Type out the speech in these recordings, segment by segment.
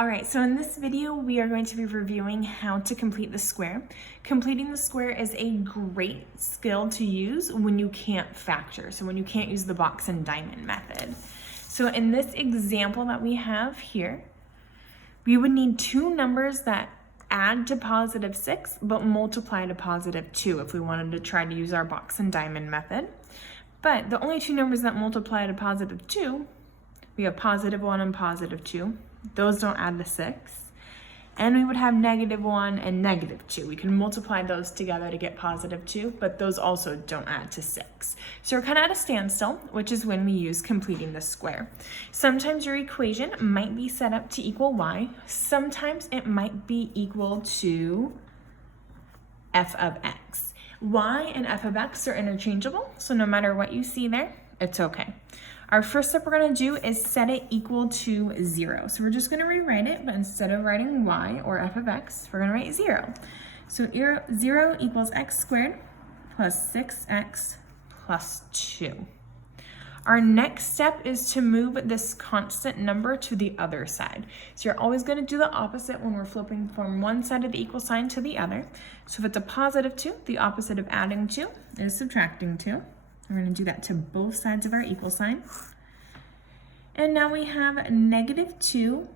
All right, so in this video, we are going to be reviewing how to complete the square. Completing the square is a great skill to use when you can't factor, so when you can't use the box and diamond method. So in this example that we have here, we would need two numbers that add to positive 6, but multiply to positive 2 if we wanted to try to use our box and diamond method. But the only two numbers that multiply to positive 2, we have positive 1 and positive 2. Those don't add to 6. And we would have negative 1 and negative 2. We can multiply those together to get positive 2, but those also don't add to 6. So we're kind of at a standstill, which is when we use completing the square. Sometimes your equation might be set up to equal y. Sometimes it might be equal to f of x. Y and f of x are interchangeable, so no matter what you see there, it's okay. Our first step we're going to do is set it equal to 0. So we're just going to rewrite it, but instead of writing y or f of x, we're going to write 0. So 0 equals x squared plus 6x plus 2. Our next step is to move this constant number to the other side. So you're always going to do the opposite when we're flipping from one side of the equal sign to the other. So if it's a positive 2, the opposite of adding 2 is subtracting 2. We're going to do that to both sides of our equal sign. And now we have negative 2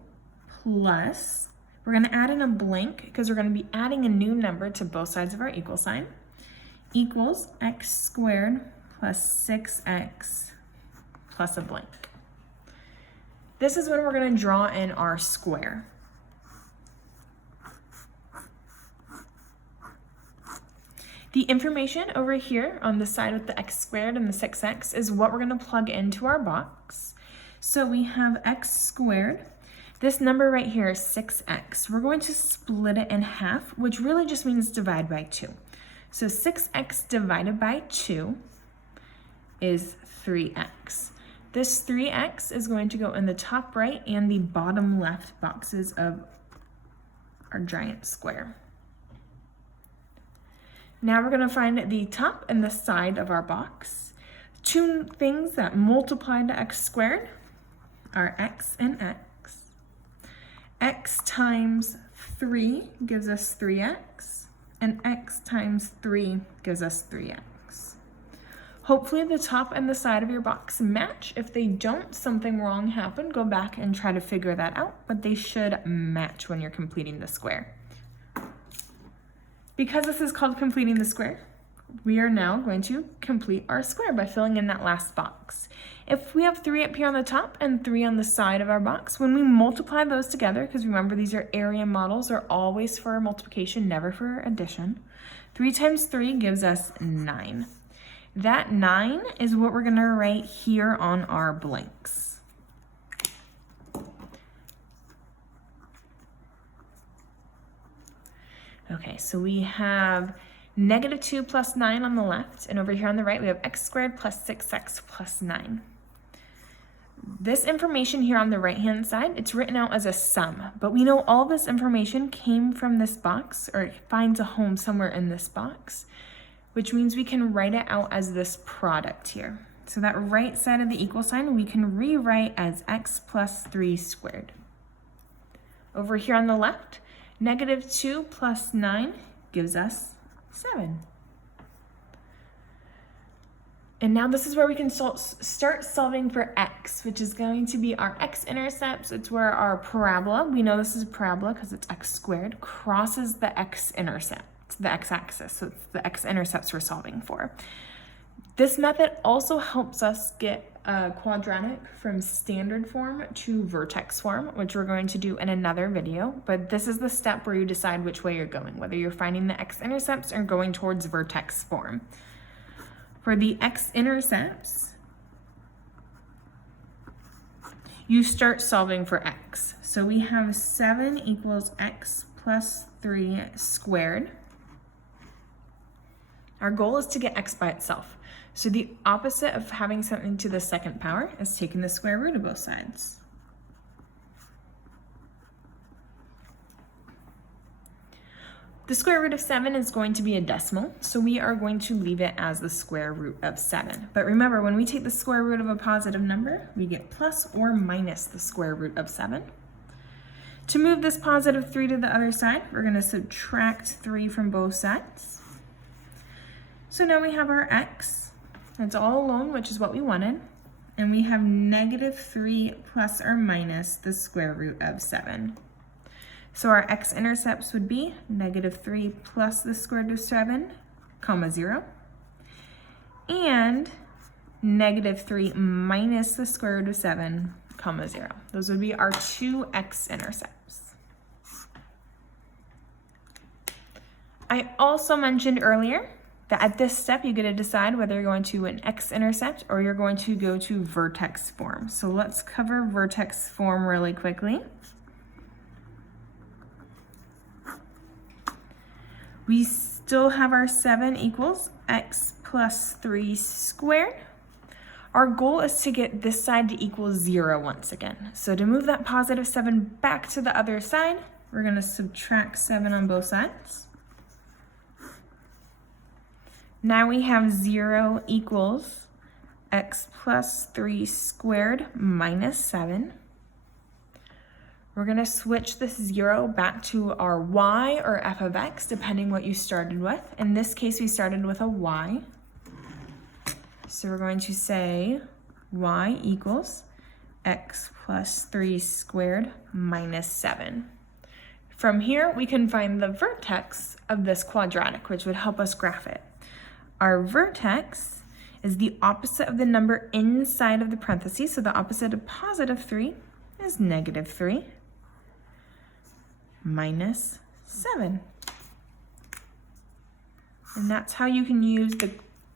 plus, we're going to add in a blank because we're going to be adding a new number to both sides of our equal sign, equals x squared plus 6x plus a blank. This is when we're going to draw in our square. The information over here on the side with the x squared and the 6x is what we're going to plug into our box. So we have x squared. This number right here is 6x. We're going to split it in half, which really just means divide by 2. So 6x divided by 2 is 3x. This 3x is going to go in the top right and the bottom left boxes of our giant square. Now we're going to find the top and the side of our box. Two things that multiply to x squared are x and x. X times 3 gives us 3x, and x times 3 gives us 3x. Hopefully the top and the side of your box match. If they don't, something wrong happened. Go back and try to figure that out, but they should match when you're completing the square. Because this is called completing the square, we are now going to complete our square by filling in that last box. If we have 3 up here on the top and 3 on the side of our box, when we multiply those together, because remember these are area models, are always for multiplication, never for addition. 3 times 3 gives us 9. That 9 is what we're going to write here on our blanks. Okay, so we have negative 2 plus 9 on the left, and over here on the right we have x squared plus 6x plus 9. This information here on the right-hand side, it's written out as a sum, but we know all this information came from this box, or it finds a home somewhere in this box, which means we can write it out as this product here. So that right side of the equal sign we can rewrite as x plus 3 squared. Over here on the left, negative 2 plus 9 gives us 7. And now this is where we can start solving for x, which is going to be our x-intercepts. It's where our parabola, we know this is a parabola because it's x squared, crosses the x-intercept, the x-axis. So it's the x-intercepts we're solving for. This method also helps us get a quadratic from standard form to vertex form, which we're going to do in another video, but this is the step where you decide which way you're going, whether you're finding the x-intercepts or going towards vertex form. For the x-intercepts, you start solving for x. So we have 7 equals x plus 3 squared. Our goal is to get x by itself. So the opposite of having something to the second power is taking the square root of both sides. The square root of 7 is going to be a decimal, so we are going to leave it as the square root of 7. But remember, when we take the square root of a positive number, we get plus or minus the square root of 7. To move this positive 3 to the other side, we're going to subtract 3 from both sides. So now we have our x, that's all alone, which is what we wanted, and we have negative 3 plus or minus the square root of 7. So our x-intercepts would be negative 3 plus the square root of 7, comma 0, and negative 3 minus the square root of 7, comma 0. Those would be our two x-intercepts. I also mentioned earlier that at this step you get to decide whether you're going to an x-intercept or you're going to go to vertex form. So let's cover vertex form really quickly. We still have our 7 equals x plus 3 squared. Our goal is to get this side to equal 0 once again. So to move that positive 7 back to the other side, we're going to subtract 7 on both sides. Now we have 0 equals x plus 3 squared minus 7. We're going to switch this 0 back to our y or f of x, depending what you started with. In this case, we started with a y. So we're going to say y equals x plus 3 squared minus 7. From here, we can find the vertex of this quadratic, which would help us graph it. Our vertex is the opposite of the number inside of the parentheses, so the opposite of positive 3 is negative 3 minus 7. And that's how you can use the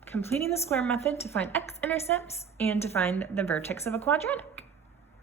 completing the square method to find x-intercepts and to find the vertex of a quadratic.